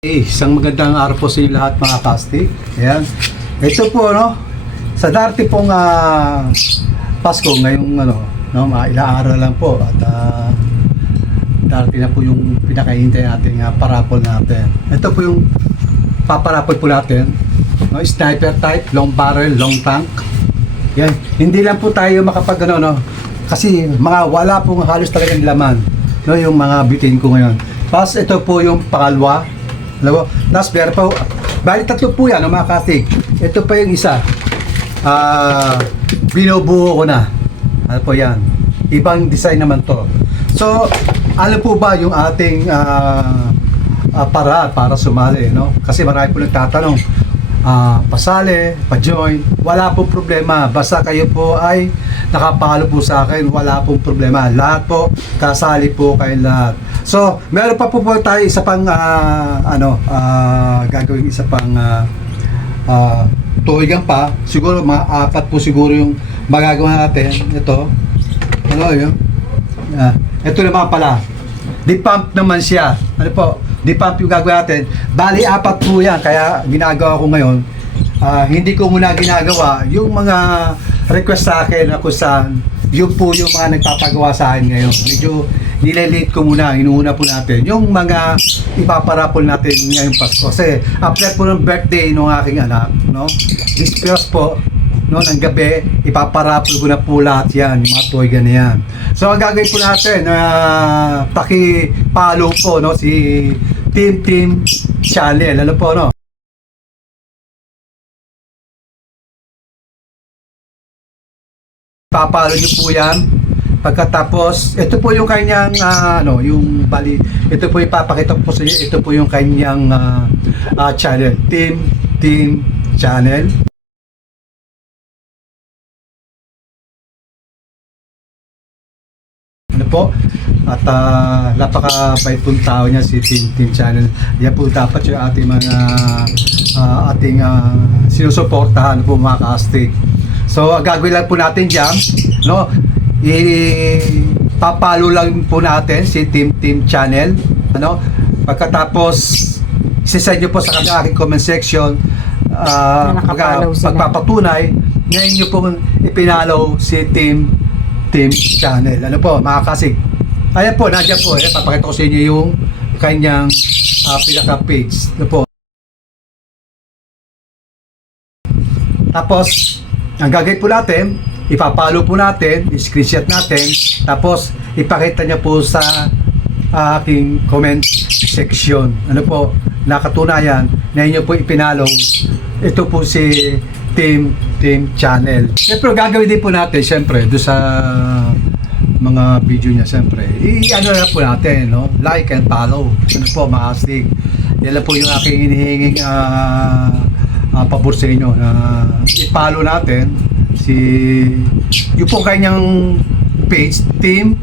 Isang magandang araw po sa inyo lahat mga kasti. Ayan. Ito po sa dati pong Pasko ngayong ilang lang po at dati na po yung pinakahintay natin parapol natin. Ito po yung paparapol po natin. Sniper type, long barrel, long tank. Yan. Hindi lang po tayo makapag kasi wala pong halos talagang laman. Yung mga bitin ko ngayon. Tapos ito po yung pangalawa. Tapos meron pa, bali tatlo po yan mga kastig. Ito pa yung isa, binubuo ko na. Ano po yan, ibang design naman to. So ano po ba yung ating para sumali, kasi marami po nagtatanong, pasali, pa-join, wala pong problema, basta kayo po ay nakapalo po sa akin, wala pong problema, lahat po kasali po kayo lahat. So meron pa po tayo isa pang gagawin isa pang tuwigan pa, siguro mga 4 po siguro yung magagawa natin. Ito yun, ito naman pala, di-pump naman siya. Ano po, di-pump yung gagawin natin. Bali 4 po yan, kaya ginagawa ko ngayon. Hindi ko muna ginagawa yung mga request sa akin na kung saan yun po yung mga nagpapagawa sa akin ngayon. Medyo nilelate ko muna, inuuna po natin yung mga ipaparapol natin ngayong Pasko. Kasi after po ng birthday ng aking anak, this first po, ng gabi, ipaparapol ko na po lahat yan, yung mga toy na yan. So ang gagawin po natin, paki-follow po si Team Channel. Ano po, papalo nyo po yan. Pagkatapos, ito po yung kanyang yung bali, ito po ipapakita ko po sa inyo. Ito po yung kanyang channel, Team Channel. Ano po? At napaka-bait pong tao niya si Team Channel. Yan po dapat yung ating mga sinusuportahan po mga kastig. So gagawin lang po natin diyan, ipapalo lang po natin si Team Channel, pagkatapos isesend nyo po sa aking comment section pagpapatunay ngayon nyo pong ipinalo si Team Channel. Ano po mga kasig, ayan po, nandiyan po, papakita ko sa inyo yung kanyang pinaka page. Ano po, tapos ang gagawin po natin, ipapalo po natin, screenshot natin, tapos ipakita niya po sa aking comment section. Ano po, nakatunayan na inyo po ipinalo. Ito po si Team Channel. Siyempre gagawin din po natin, siyempre, doon sa mga video niya, siyempre, na po natin, like and follow. Ano po, makastig. Yan lang po yung aking hinihinging pabor sa inyo na i-follow natin yung po kanyang page, Team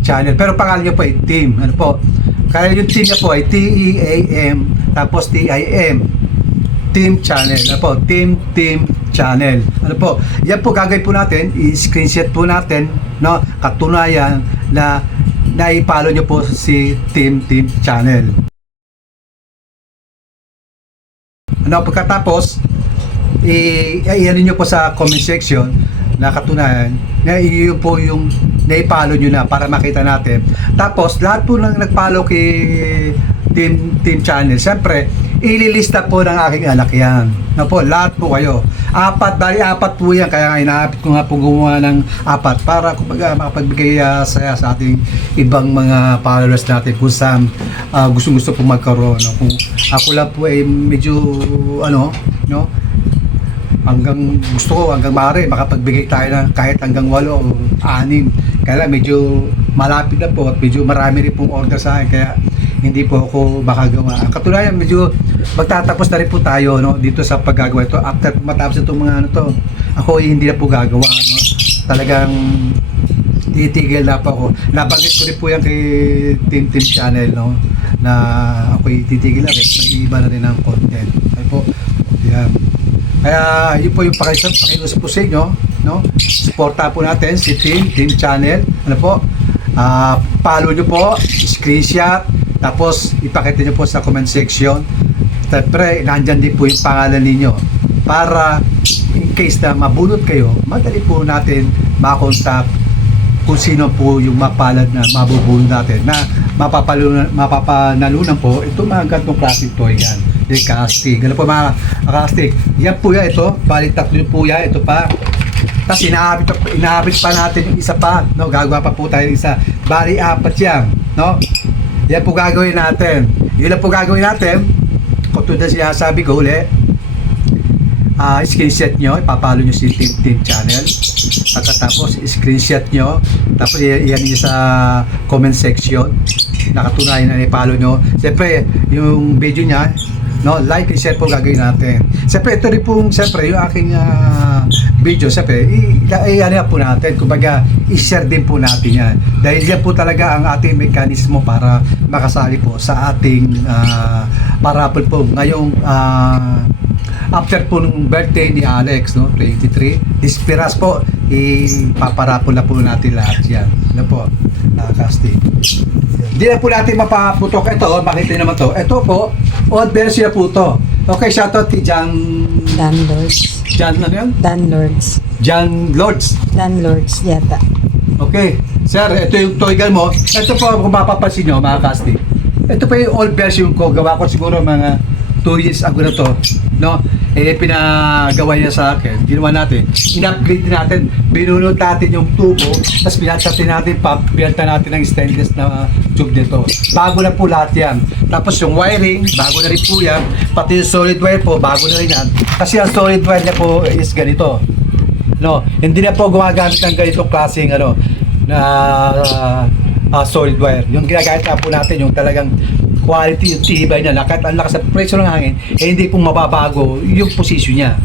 Channel, pero pangalan niya po ay Team. Ano po, kaya yung team niya po ay T-E-A-M tapos T-I-M, Team Channel. Ano po, Team Channel. Ano po, yan po gagawin po natin, i-screenshot po natin, katunayan na i-follow niyo po si Team Channel. Pagkatapos i-ano nyo po sa comment section na katunayan na yun po yung na-follow nyo na para makita natin. Tapos lahat po nang nag-follow kay Team Channel, siyempre ililista po ng aking anak yan. Po, lahat po kayo. 4 po yan, kaya inaapit ko nga po gumawa ng 4 para makapagbigay saya sa ating ibang mga followers natin kung saan gusto po magkaroon. Kung ako lang po ay medyo hanggang gusto ko, hanggang maaari makapagbigay tayo ng kahit hanggang 8 o 6. Kaya medyo malapit na po at medyo marami rin pong order sa akin, kaya hindi po ako makagawa. Ang katunayan, medyo magtatapos na rin po tayo dito sa paggagawa ito. After matapos itong mga ako hindi na po gagawa. Talagang titigil na po ako. Nabanggit ko rin po yan kay Team Channel, na ako titigil na rin, mag-iiba na rin ang content. Ay po, yan. Kaya yun po yung pakiusap po sa inyo, suporta po natin si Team Channel. Ano po, follow nyo po, screenshot, Tapos, ipakita nyo po sa comment section. Siyempre, nandyan din po yung pangalan ninyo. Para, in case na mabunot kayo, madali po natin makontak kung sino po yung mapalad na mabubunot natin na mapapanalunan po itong mga gantong klaseng toy yan. Yung casting. Ano po mga casting? Yan po yan, ito. Balik tatlo po yan. Ito pa. Tapos inaabit pa natin yung isa pa, no? Gagawa pa po tayo ng isa. Bali, 4 yan, no? Yan po gagawin natin. Yun lang po gagawin natin. Kung tulad na sinasabi ko ulit, screenshot nyo, ipapalo nyo si Team Channel. Pagkatapos, screenshot nyo, tapos iyan nyo sa comment section. Nakatunayan na ipalo nyo. Siyempre, yung video nya, no, like and share po gagawin natin. Siyempre, ito rin po, siyempre, yung aking video, siyempre, ano po natin, kumbaga, i-share din po natin yan. Dahil yan po talaga ang ating mekanismo para makasali po sa ating parapol po. Ngayong, after po nung birthday ni Alex, no, 23, Dispiras po, ipaparapol na po natin lahat yan. Ano po, nakakasting. Hindi na po natin mapaputok. Ito, makita naman to. Ito po, odd version na po to. Okay, shoutout kay John Lords. John, ano yan? Dan Lords. John Lords. Dan Lords yata. Okay. Sir, ito yung toy gun mo. Ito po, kung mapapansin nyo, mga casting. Ito po yung old version ko. Gawa ko siguro mga 2 years ago na to. No? Pinagawa niya sa akin. Ginawa natin. In-upgrade natin. Binunod natin yung tubo. Tapos pinatsatin natin, pinata natin ng stainless na tube nito. Bago na po lahat yan. Tapos yung wiring, bago na rin po yan. Pati yung solid wire po, bago na rin yan. Kasi ang solid wire niya po is ganito. No, hindi na po gumagamit ng ganitong klaseng solid wire. Yung ginagamit na po natin, yung talagang quality, yung tibay niya, kahit ang lakas sa presyo ng hangin, hindi pong mababago yung posisyon niya.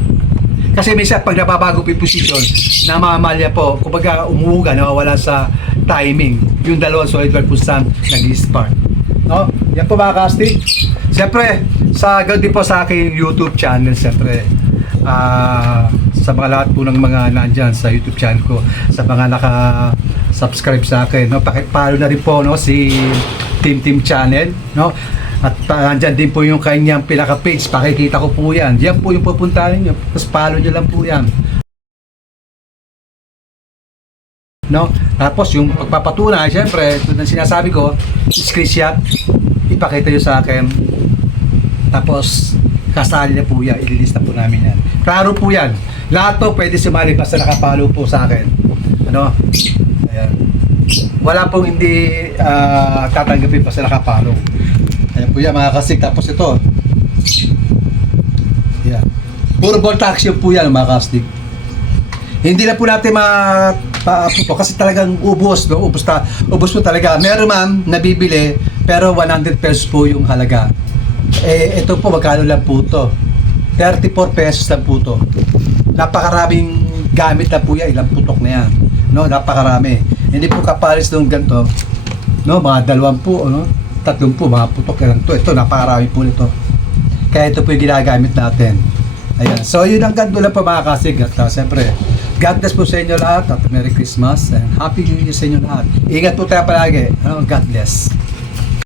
Kasi minsan pag nababago po yung posisyon, namamalya po, kumbaga umuuga, nawawala sa timing. Yung dalawang solid wire po saan nag-spark. No? Yan po mga casting. Siyempre, din po sa aking YouTube channel, siyempre. Sa mga lahat po ng mga nandyan sa YouTube channel ko, sa mga naka-subscribe sa akin, no? Pakipalo na rin po, no, si Team Channel, no? At nandyan din po yung kanyang pinaka-page, pakikita ko po yan. Yan po yung pupuntahan nyo, tapos follow nyo lang po yan. No? Tapos yung pagpapatunay, syempre, tulad ng sinasabi ko, screenshot, ipakita nyo sa akin. Tapos, kasali na po yan, ililista po namin yan. Klaro po yan. Lahat to pwede sumali basta nakapalo po sa akin. Ano? Ayan. Wala pong hindi tatanggapin basta nakapalo. Ayan po yan mga kasig. Tapos ito. Ayan. Puro bolt action po yan mga kasig. Hindi na po natin po kasi talagang ubos, no? Ubos po talaga. Meron man nabibili pero 100 pesos po yung halaga. Ito po magkano lang po to? 34 pesos lang po to. Napakaraming gamit na po yan, ilang putok na yan. No, napakarami. Hindi po kapares ng ganito. No, mga 20, no? 30 mga putok lang to. Ito napakarami po nito. Kaya ito po yung ginagamit natin. Ayan. So yun ang ganito lang po mga kasig. At siyempre, God bless po sa inyo lahat at Merry Christmas and Happy New Year sa inyo lahat. Ingat po tayo palagi. God bless.